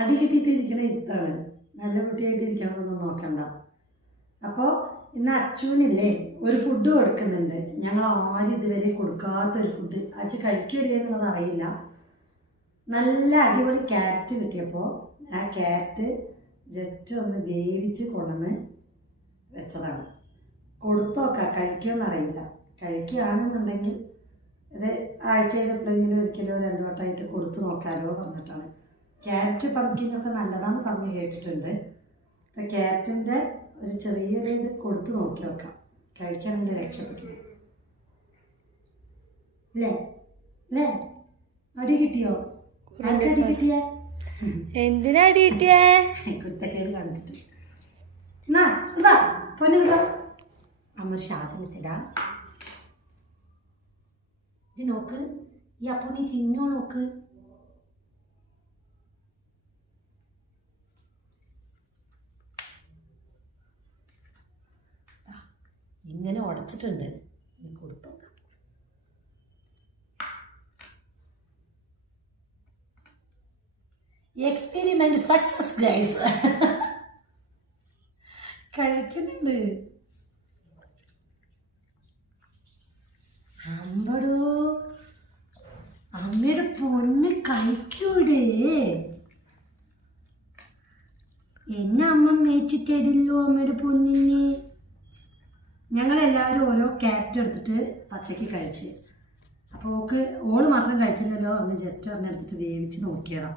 അടി കിട്ടിയിട്ടിരിക്കണ ഇത്താണ്, നല്ല കുട്ടിയായിട്ടിരിക്കണമെന്നൊന്നും നോക്കണ്ട. അപ്പോൾ ഇന്ന് അച്ഛനില്ലേ ഒരു ഫുഡ് കൊടുക്കുന്നുണ്ട്. ഞങ്ങൾ ആരും ഇതുവരെ കൊടുക്കാത്തൊരു ഫുഡ്. അച്ഛൻ കഴിക്കില്ലേ എന്നുള്ളത് അറിയില്ല. നല്ല അടിപൊളി ക്യാരറ്റ് കിട്ടിയപ്പോൾ ആ ക്യാരറ്റ് ജസ്റ്റ് ഒന്ന് വേവിച്ച് കൊണ്ടുവന്ന് വെച്ചതാണ്. കൊടുത്തു നോക്കാം, കഴിക്കുമെന്ന് അറിയില്ല. കഴിക്കുകയാണെന്നുണ്ടെങ്കിൽ ഇത് ആഴ്ചയിൽ എപ്പോഴെങ്കിലും ഒരിക്കലോ 2 വട്ടമായിട്ട് കൊടുത്തു നോക്കാമല്ലോ പറഞ്ഞിട്ടാണ്. ക്യാരറ്റ് പമ്പിനൊക്കെ നല്ലതാണെന്ന് പറഞ്ഞ് കേട്ടിട്ടുണ്ട്. അപ്പം ക്യാരറ്റിൻ്റെ ഒരു ചെറിയൊരു ഇത് കൊടുത്ത് നോക്കി നോക്കാം, കഴിക്കണമെങ്കിൽ രക്ഷപ്പെട്ടില്ല. അല്ലേ അല്ലേ? അടി കിട്ടിയോ? അടി കിട്ടിയേ? എന്തിനാ അടി കിട്ടിയേ? കുരുത്തക്കേട് കാണിച്ചിട്ട്. എന്നാ പൊന്നു കിട്ടാ അമ്മ ഒരു സാധനത്തില ഇത് നോക്ക്. ഈ അപ്പൂനി ചിന്നോ നോക്ക്. ഇങ്ങനെ ഉടച്ചിട്ടുണ്ട്. ഇനി കൊടുത്തു നോക്കാം. Experiment success guys. കഴിക്കുന്നുണ്ട്. അമ്പടോ, അമ്മയുടെ പൊന്ന് കഴിക്കൂടെ? എന്നെ അമ്മ മേച്ച് തരില്ലോ അമ്മയുടെ പൊന്നിന്. ഞങ്ങളെല്ലാവരും ഓരോ ക്യാരറ്റ് എടുത്തിട്ട് പച്ചയ്ക്ക് കഴിച്ച്. അപ്പോൾ ഓള് മാത്രം കഴിച്ചില്ലല്ലോ എന്ന് ജസ്റ്റ് പറഞ്ഞെടുത്തിട്ട് വേവിച്ച് നോക്കിയതാ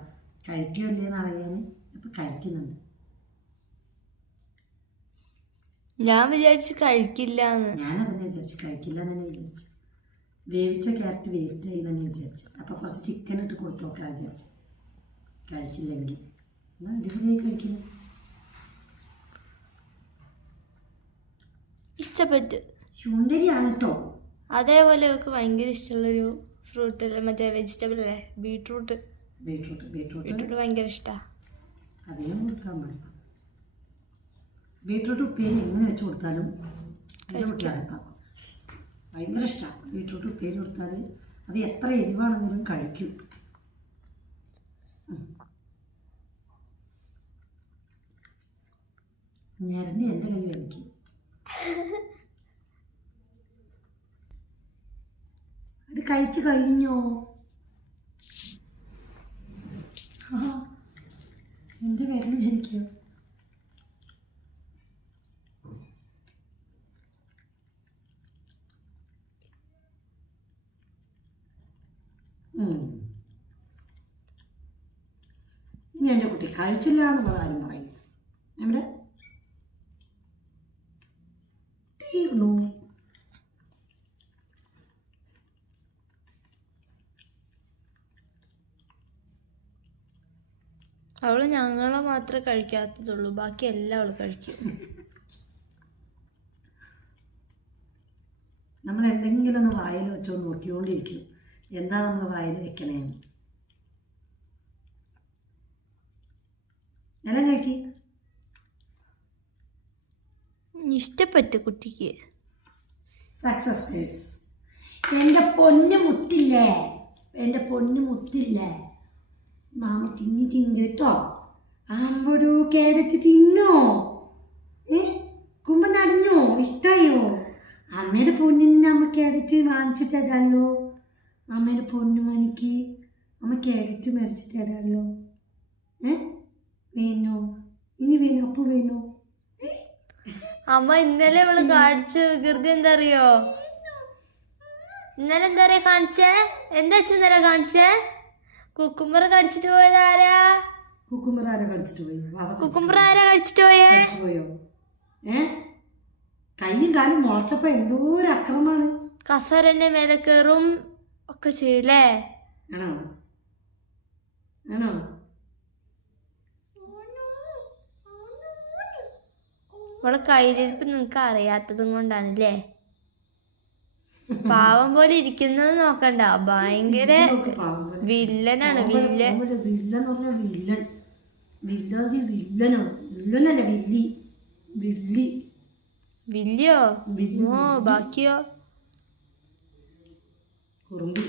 കഴിക്കുമല്ലേന്ന് അറിയാൻ. അപ്പം കഴിക്കുന്നുണ്ട്. ഞാൻ വിചാരിച്ച് കഴിക്കില്ല. ഞാനതന്നെ വിചാരിച്ചു, കഴിക്കില്ല എന്ന് തന്നെ വിചാരിച്ചു. വേവിച്ച ക്യാരറ്റ് വേസ്റ്റ് ആയി തന്നെ വിചാരിച്ചു. അപ്പോൾ കുറച്ച് ചിക്കൻ ഇട്ട് കൊടുത്തു നോക്കാൻ വിചാരിച്ചു. കഴിച്ചില്ലെങ്കിൽ എന്നാൽ അടിപൊളിയായി കഴിക്കുന്നു. ഇഷ്ടപ്പെട്ടു. സുന്ദരിയാണ് കേട്ടോ. അതേപോലെ അവർക്ക് ഭയങ്കര ഇഷ്ടമുള്ളൊരു ഫ്രൂട്ട് അല്ലേ, മറ്റേ വെജിറ്റബിൾ അല്ലേ, ബീട്രൂട്ട്. ബീട്രൂട്ട് ഭയങ്കര ഇഷ്ടമാണ്. അധികം കൊടുക്കാൻ പാടില്ല. ബീട്രൂട്ട് ഉപ്പേരി എങ്ങനെ വെച്ച് കൊടുത്താലും കുട്ടികളെത്താക്കും. ഭയങ്കര ഇഷ്ടമാണ് ബീട്രൂട്ട് ഉപ്പേരി കൊടുത്താൽ. അത് എത്ര എരിവാണെങ്കിലും കഴിക്കും. ഞരണ്ടി എൻ്റെ കൈ വലിക്കും. അത് കഴിച്ച് കഴിഞ്ഞോ? എൻ്റെ വിരൽ ജനിക്കോ? ഇനി എൻ്റെ കുട്ടി കഴിച്ചില്ല എന്നുള്ള കാര്യം പറയില്ല. നമ്മുടെ തീർന്നു. അവള് ഞങ്ങളെ മാത്രമേ കഴിക്കാത്തതുള്ളൂ, ബാക്കി എല്ലാം അവള് കഴിക്കും. നമ്മൾ എന്തെങ്കിലും ഒന്ന് വായിൽ വെച്ചോ നോക്കിക്കൊണ്ടിരിക്കും, എന്താ നമ്മൾ വായിൽ വെക്കണേന്ന്. എല്ലാം കഴിക്കി. ഇഷ്ടപ്പെട്ടു കുട്ടിക്ക്. Success case. എൻ്റെ പൊന്നു മുട്ടില്ലേ, എൻ്റെ പൊന്നു മുട്ടില്ലേ, മാമ തിന്നി കേട്ടോ. ആമ്പടോ ക്യാരറ്റ് തിന്നോ? കുമ്പ നടഞ്ഞോ? ഇഷ്ടമായോ? അമ്മയുടെ പൊന്നിന് അമ്മ ക്യാരറ്റ് വാങ്ങിച്ചു തരാമല്ലോ. അമ്മയുടെ പൊന്നു മണിക്ക് അമ്മ ക്യാരറ്റ് മേടിച്ച് തരാമല്ലോ. വേണോ? ഇനി വേണോ? അപ്പു വേണോ? അമ്മ ഇന്നലെ അവള് കാണിച്ച വികൃതി എന്താ അറിയോ? ഇന്നലെ എന്താ പറയാ കാണിച്ചേ? എന്താ ഇന്നലെ കാണിച്ചേ? കുക്കുംബർ കടിച്ചിട്ട് പോയതാരാ? കുക്കുംബർ ആരാ കടിച്ചിട്ട് പോയി? കുക്കുംബർ ആരാ കടിച്ചിട്ട് പോയോ? കൈയും കാലും മുളച്ചപ്പോ എന്തോ ഒരു അക്രമാണ്. കസരന്റെ മേലെ കയറും ഒക്കെ ചെയ്യൂലേ? ആണോ? ആണോ? അവളെ കയ്യിലിരിപ്പ് നിങ്ങക്ക് അറിയാത്തതും കൊണ്ടാണല്ലേ. പാവം പോലെ ഇരിക്കുന്നത് നോക്കണ്ട, ഭയങ്കര വില്ലനാണ്. വില്ലിയോ? ബാക്കിയോ? കുറുമ്പി.